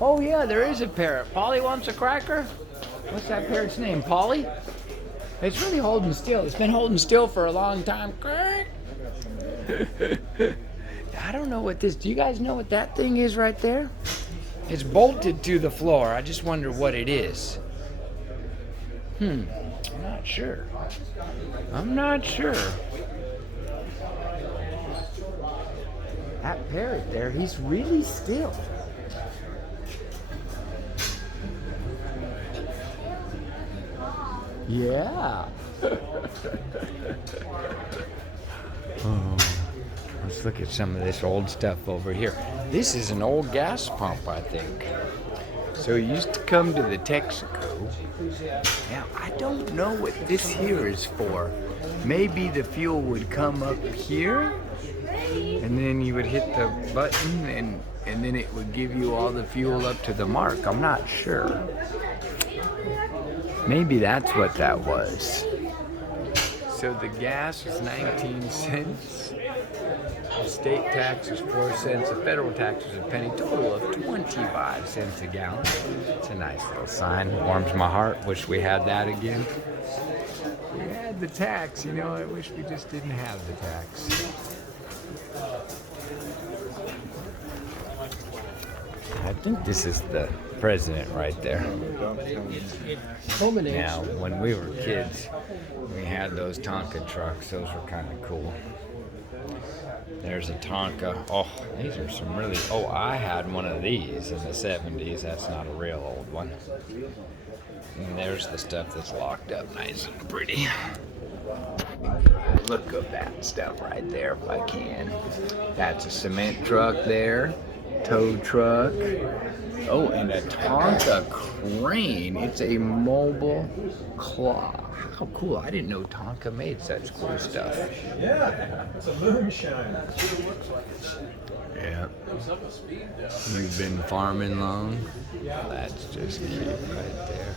Oh yeah, there is a parrot. Polly wants a cracker? What's that parrot's name? Polly? It's really holding still. It's been holding still for a long time. I don't know what this, do you guys know what that thing is right there? It's bolted to the floor. I just wonder what it is. I'm not sure. I'm not sure. That parrot there, he's really still. Yeah. Oh, let's look at some of this old stuff over here. This is an old gas pump, I think. So it used to come to the Texaco. Now, I don't know what this here is for. Maybe the fuel would come up here, and then you would hit the button, and then it would give you all the fuel up to the mark. I'm not sure. Maybe that's what that was. So the gas is 19 cents. The state tax is 4 cents. The federal tax is a penny. Total of 25 cents a gallon. It's a nice little sign. Warms my heart. Wish we had that again. We had the tax, you know. I wish we just didn't have the tax. I think this is the president right there. Now, when we were kids, we had those Tonka trucks. Those were kind of cool. There's a Tonka. Oh, these are some really, oh, I had one of these in the 70s. That's not a real old one. And there's the stuff that's locked up nice and pretty. Look at that stuff right there if I can. That's a cement truck there. tow truck. Oh, and a Tonka crane. It's a mobile claw. How cool. I didn't know Tonka made such cool stuff. Yeah, it's a moonshine. Yeah. You've been farming long? That's just cute right there.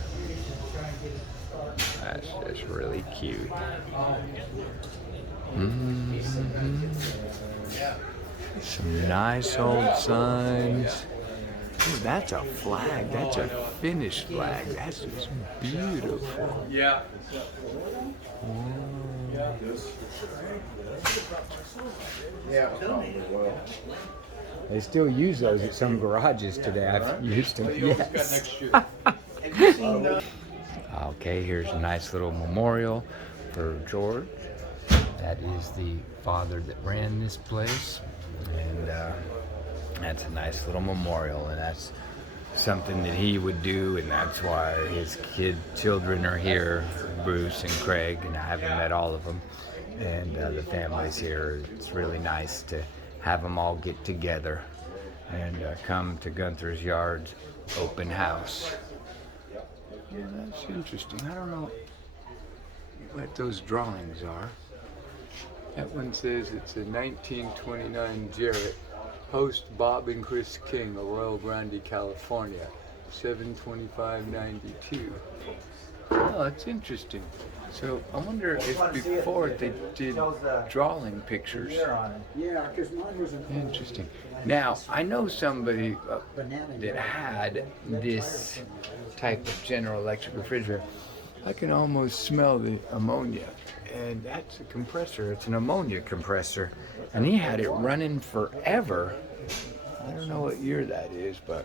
That's just really cute. Some nice old signs. Ooh, that's a flag. That's a finished flag. That's just beautiful. Yeah. They still use those at some garages today. I've used them. Yes. Okay, here's a nice little memorial for George. That is the father that ran this place. And that's a nice little memorial, and that's something that he would do, and that's why his children are here, Bruce and Craig, and I haven't met all of them, and the family's here. It's really nice to have them all get together and come to Gunther's Yard's open house. Yeah, that's interesting. I don't know what those drawings are. That one says it's a 1929 Jarrett. Host Bob and Chris King of Royal Grande, California, 7/25/92. Oh, that's interesting. So I wonder if before they did drawing pictures. Yeah, because mine was an Interesting. Now, I know somebody that had this type of General Electric refrigerator. I can almost smell the ammonia. And that's a compressor. It's an ammonia compressor. And he had it running forever. I don't know what year that is, but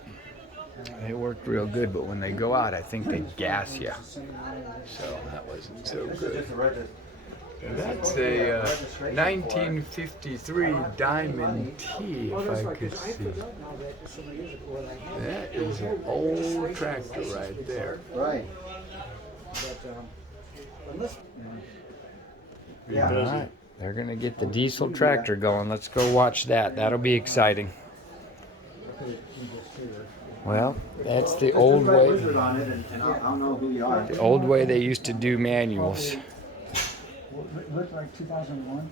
it worked real good. But when they go out, I think they gas you. So that wasn't so good. That's a 1953 Diamond T, if I could see. That is an old tractor right there. right. All right, they're gonna get the diesel tractor going. Let's go watch that. That'll be exciting. Well, that's the old way. On it, and I'll know who you are. The old way they used to do manuals. Looked like 2001.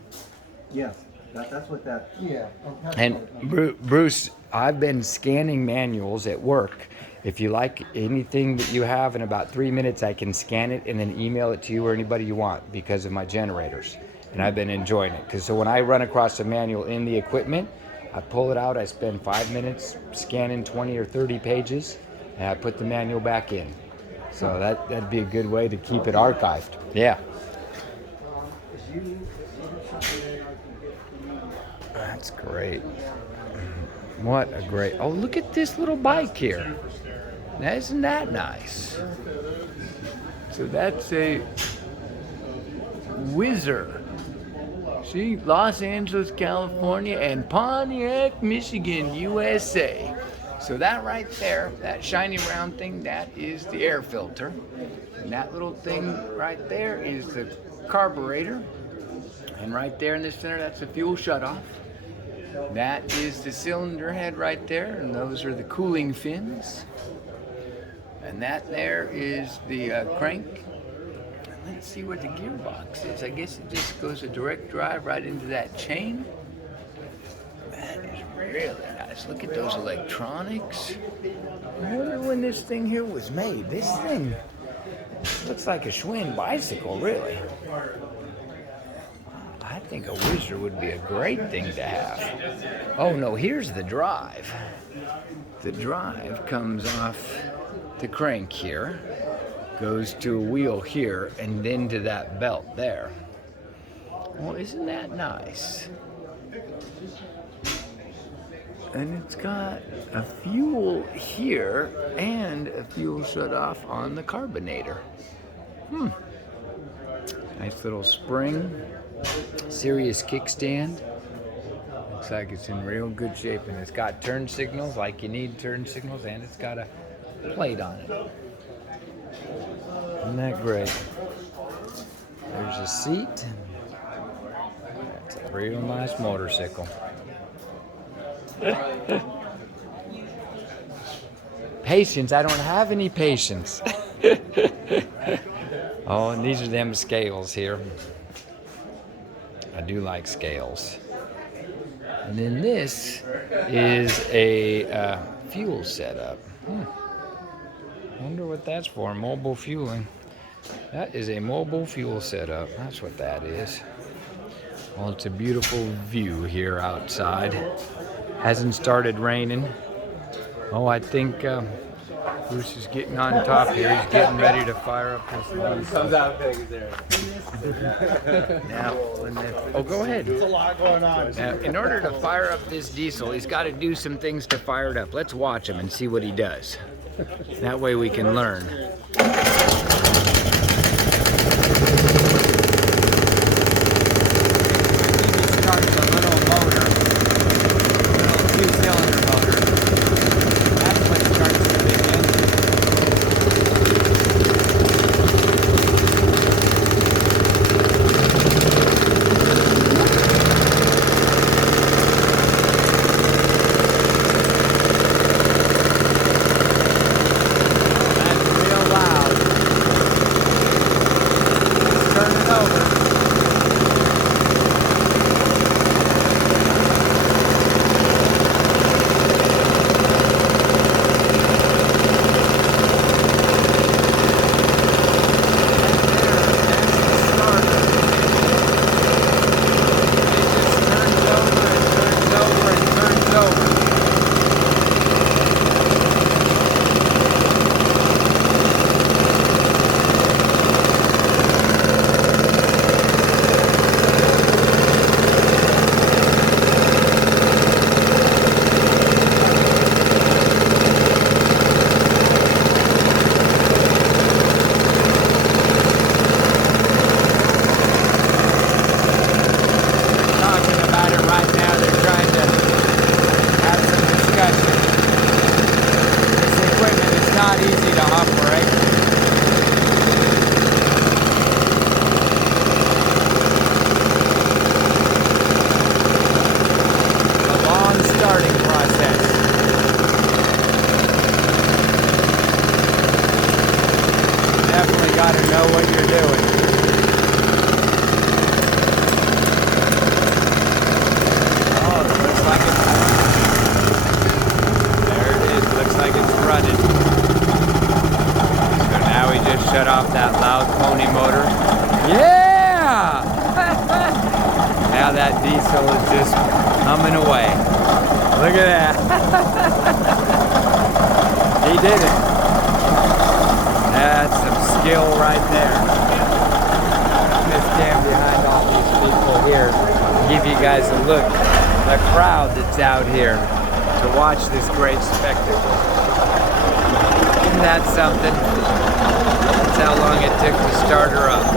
Yes, that's what that. Yeah. And Bruce, I've been scanning manuals at work. If you like anything that you have, in about 3 minutes, I can scan it and then email it to you or anybody you want because of my generators. And I've been enjoying it. So when I run across a manual in the equipment, I pull it out, I spend 5 minutes scanning 20 or 30 pages, and I put the manual back in. So that'd be a good way to keep it archived. Yeah. That's great. What a great, oh, look at this little bike here. Now, isn't that nice? So that's a Whizzer. See, Los Angeles, California, and Pontiac, Michigan, USA. So that right there, that shiny round thing, that is the air filter. And that little thing right there is the carburetor. And right there in the center, that's the fuel shutoff. That is the cylinder head right there, and those are the cooling fins. And that there is the crank. And let's see where the gearbox is. I guess it just goes a direct drive right into that chain. That is really nice. Look at those electronics. I wonder when this thing here was made. This thing looks like a Schwinn bicycle, really. I think a Whizzer would be a great thing to have. Oh no, here's the drive. The drive comes off the crank here, goes to a wheel here, and then to that belt there. Well, isn't that nice? And it's got a fuel here and a fuel shut off on the carbonator. Nice little spring. Serious kickstand. Looks like it's in real good shape, and it's got turn signals like you need turn signals, and it's got a plate on it. Isn't that great? There's a seat. It's a real nice motorcycle. Patience, I don't have any patience. Oh, and these are them scales here. I do like scales. And then this is a fuel setup. Wonder what that's for, mobile fueling. That is a mobile fuel setup. That's what that is. Well, it's a beautiful view here outside. Hasn't started raining. Oh, I think Bruce is getting on top here. He's getting ready to fire up his diesel. Comes out big there. Now, oh, go ahead. There's a lot going on. Now, in order to fire up this diesel, he's got to do some things to fire it up. Let's watch him and see what he does. That way we can learn. Starts a little motor, a little two-cylinder motor. That's what starts the big engine. That's real loud. Let's turn it over. Now that diesel is just humming away. Look at that. He did it. That's some skill right there. I'm going to stand behind all these people here and give you guys a look, the crowd that's out here to watch this great spectacle. Isn't that something? That's how long it took to start her up.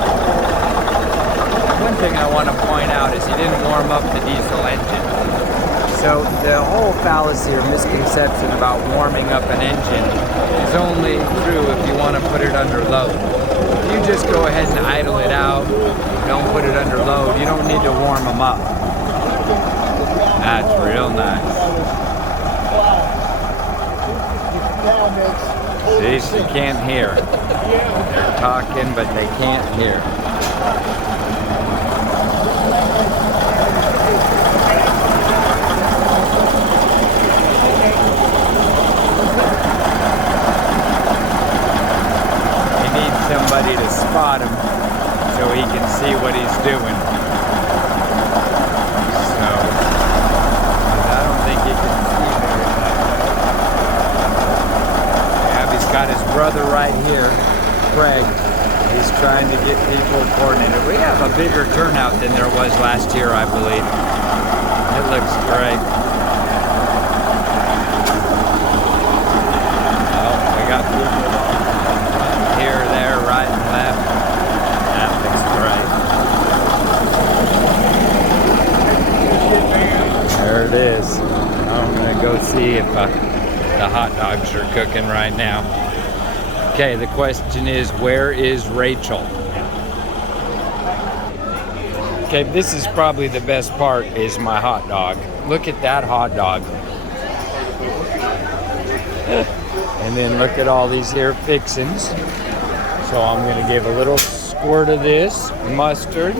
One thing I want to point out is he didn't warm up the diesel engine. So the whole fallacy or misconception about warming up an engine is only true if you want to put it under load. If you just go ahead and idle it out, don't put it under load, you don't need to warm them up. That's real nice. See, she can't hear. They're talking, but they can't hear. Somebody to spot him so he can see what he's doing. So, I don't think he can see very much. Abby's got his brother right here, Craig. He's trying to get people coordinated. We have a bigger turnout than there was last year, I believe. It looks great. Oh, we got people here, there, right and left. That looks great. There it is. I'm gonna go see if the hot dogs are cooking right now. Okay, the question is, where is Rachel? Okay, this is probably the best part, is my hot dog. Look at that hot dog. And then look at all these here fixins'. So I'm gonna give a little squirt of this mustard.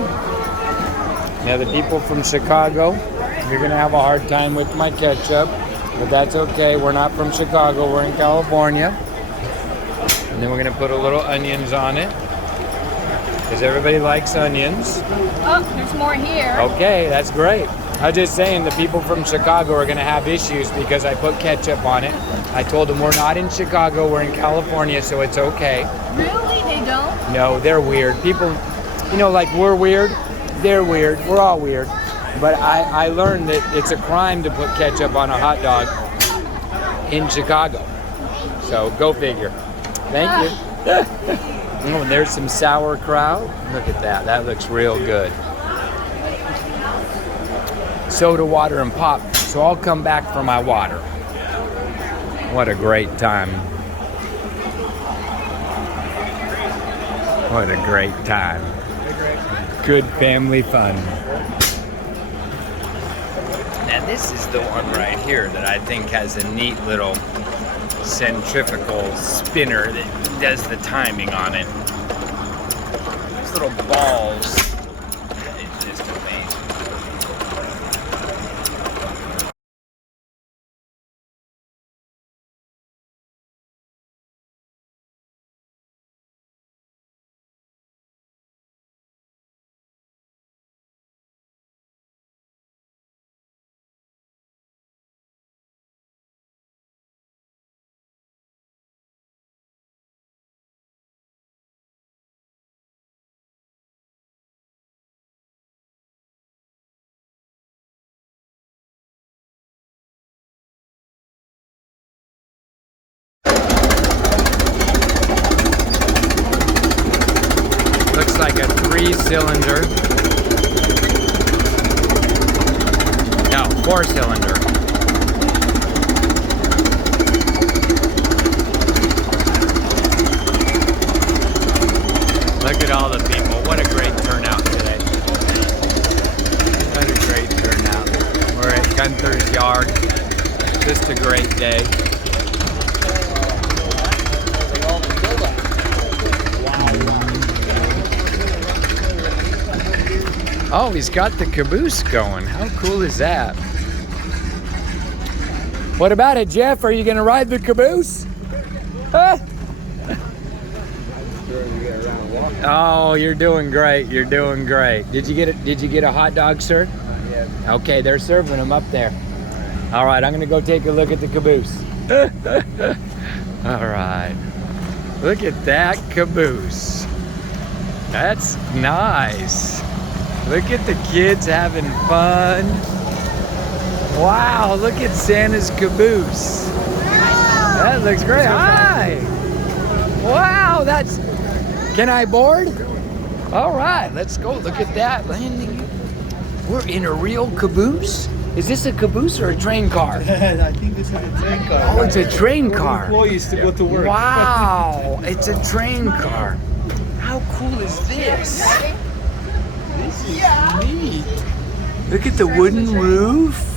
Now the people from Chicago, you're gonna have a hard time with my ketchup, but that's okay. We're not from Chicago, we're in California. And then we're gonna put a little onions on it, because everybody likes onions. Oh, there's more here. Okay, that's great. I was just saying the people from Chicago are gonna have issues because I put ketchup on it. I told them we're not in Chicago, we're in California, so it's okay. Really? They don't? No, they're weird. People, you know, like we're weird, they're weird, we're all weird. But I learned that it's a crime to put ketchup on a hot dog in Chicago. So go figure. Thank you. Oh, and there's some sauerkraut. Look at that, that looks real good. Soda water and pop, so I'll come back for my water. What a great time. What a great time. Good family fun. Now this is the one right here that I think has a neat little centrifugal spinner that does the timing on it. Those little balls. It's just amazing. Looks like a 3-cylinder. No, 4-cylinder. Look at all the people. What a great turnout today. What a great turnout. We're at Gunther's yard. Just a great day. Oh, he's got the caboose going. How cool is that? What about it, Jeff? Are you gonna ride the caboose? Huh? Oh, you're doing great. You're doing great. Did you get a hot dog, sir? Yeah. Okay, they're serving them up there. All right, I'm gonna go take a look at the caboose. All right. Look at that caboose. That's nice. Look at the kids having fun. Wow, look at Santa's caboose. That looks great. Hi. Wow, that's... Can I board? All right, let's go. Look at that. We're in a real caboose? Is this a caboose or a train car? I think this is a train car. Oh, it's a train car. Employees to go to work. Wow, it's a train car. How cool is this? This is neat. Look at the wooden roof.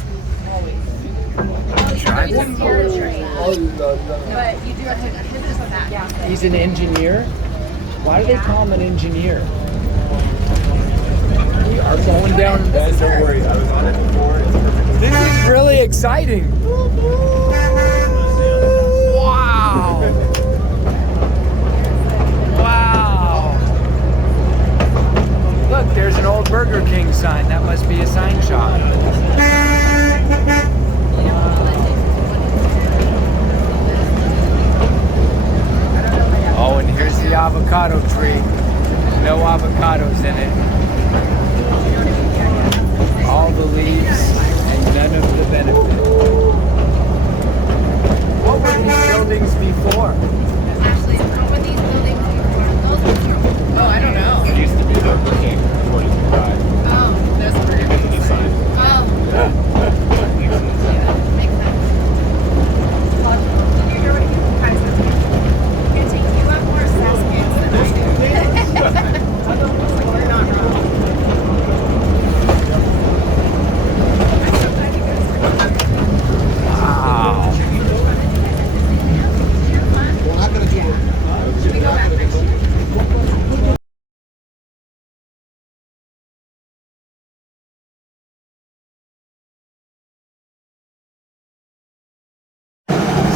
But you do have to just that. He's an engineer? Why do they call him an engineer? We are going down. Guys, don't worry. I was on it before. This is really exciting. Wow. Wow. Look, there's an old Burger King sign. That must be a sign shop. Oh, and here's the avocado tree. No avocados in it. All the leaves and none of the benefit. What were these buildings before? Actually, what were these buildings? Oh, I don't know. It used to be Burger King, according to the guy. Oh, there's a Burger King. He signed. Oh. Yeah, makes sense. You hear what you guys are saying? You have more assessments than I do. We're not wrong. Wow.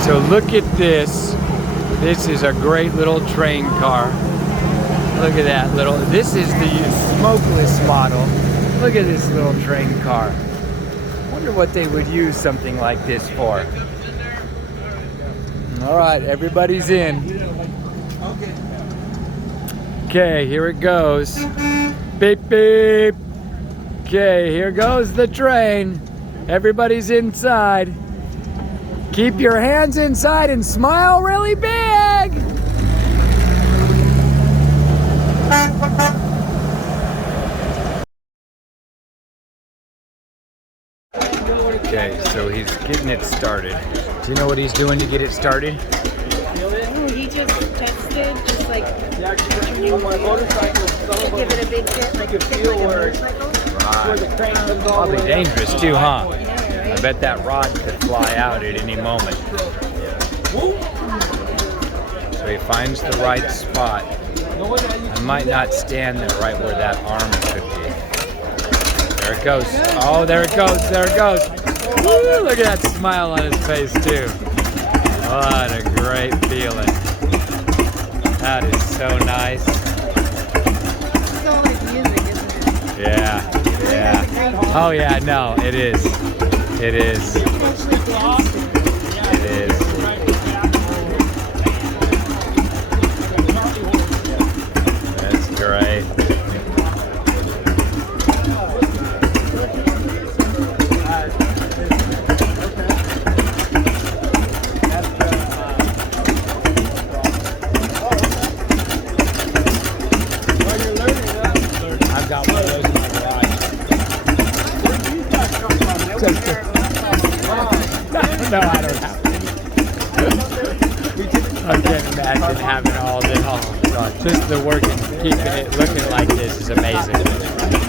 So look at this. This is a great little train car. Look at that little, this is the smokeless model. Look at this little train car. Wonder what they would use something like this for. All right, everybody's in. Okay, here it goes. Beep, beep. Okay, here goes the train. Everybody's inside. Keep your hands inside and smile really big. Okay, so he's getting it started. Do you know what he's doing to get it started? He just tested, just like give it a big hit, like a motorcycle. Right. Probably dangerous too, huh? I bet that rod could fly out at any moment. So he finds the right spot. I might not stand there right where that arm could be. There it goes. Oh, there it goes. There it goes. Woo, look at that smile on his face too. What a great feeling. That is so nice. It's all like music, isn't it? Yeah, yeah. Oh yeah, no, it is. It is. It is. That's great. I've got one of those in my garage. No, I don't have I can't imagine having all this. Oh, God. Just the working, keeping it looking like this is amazing.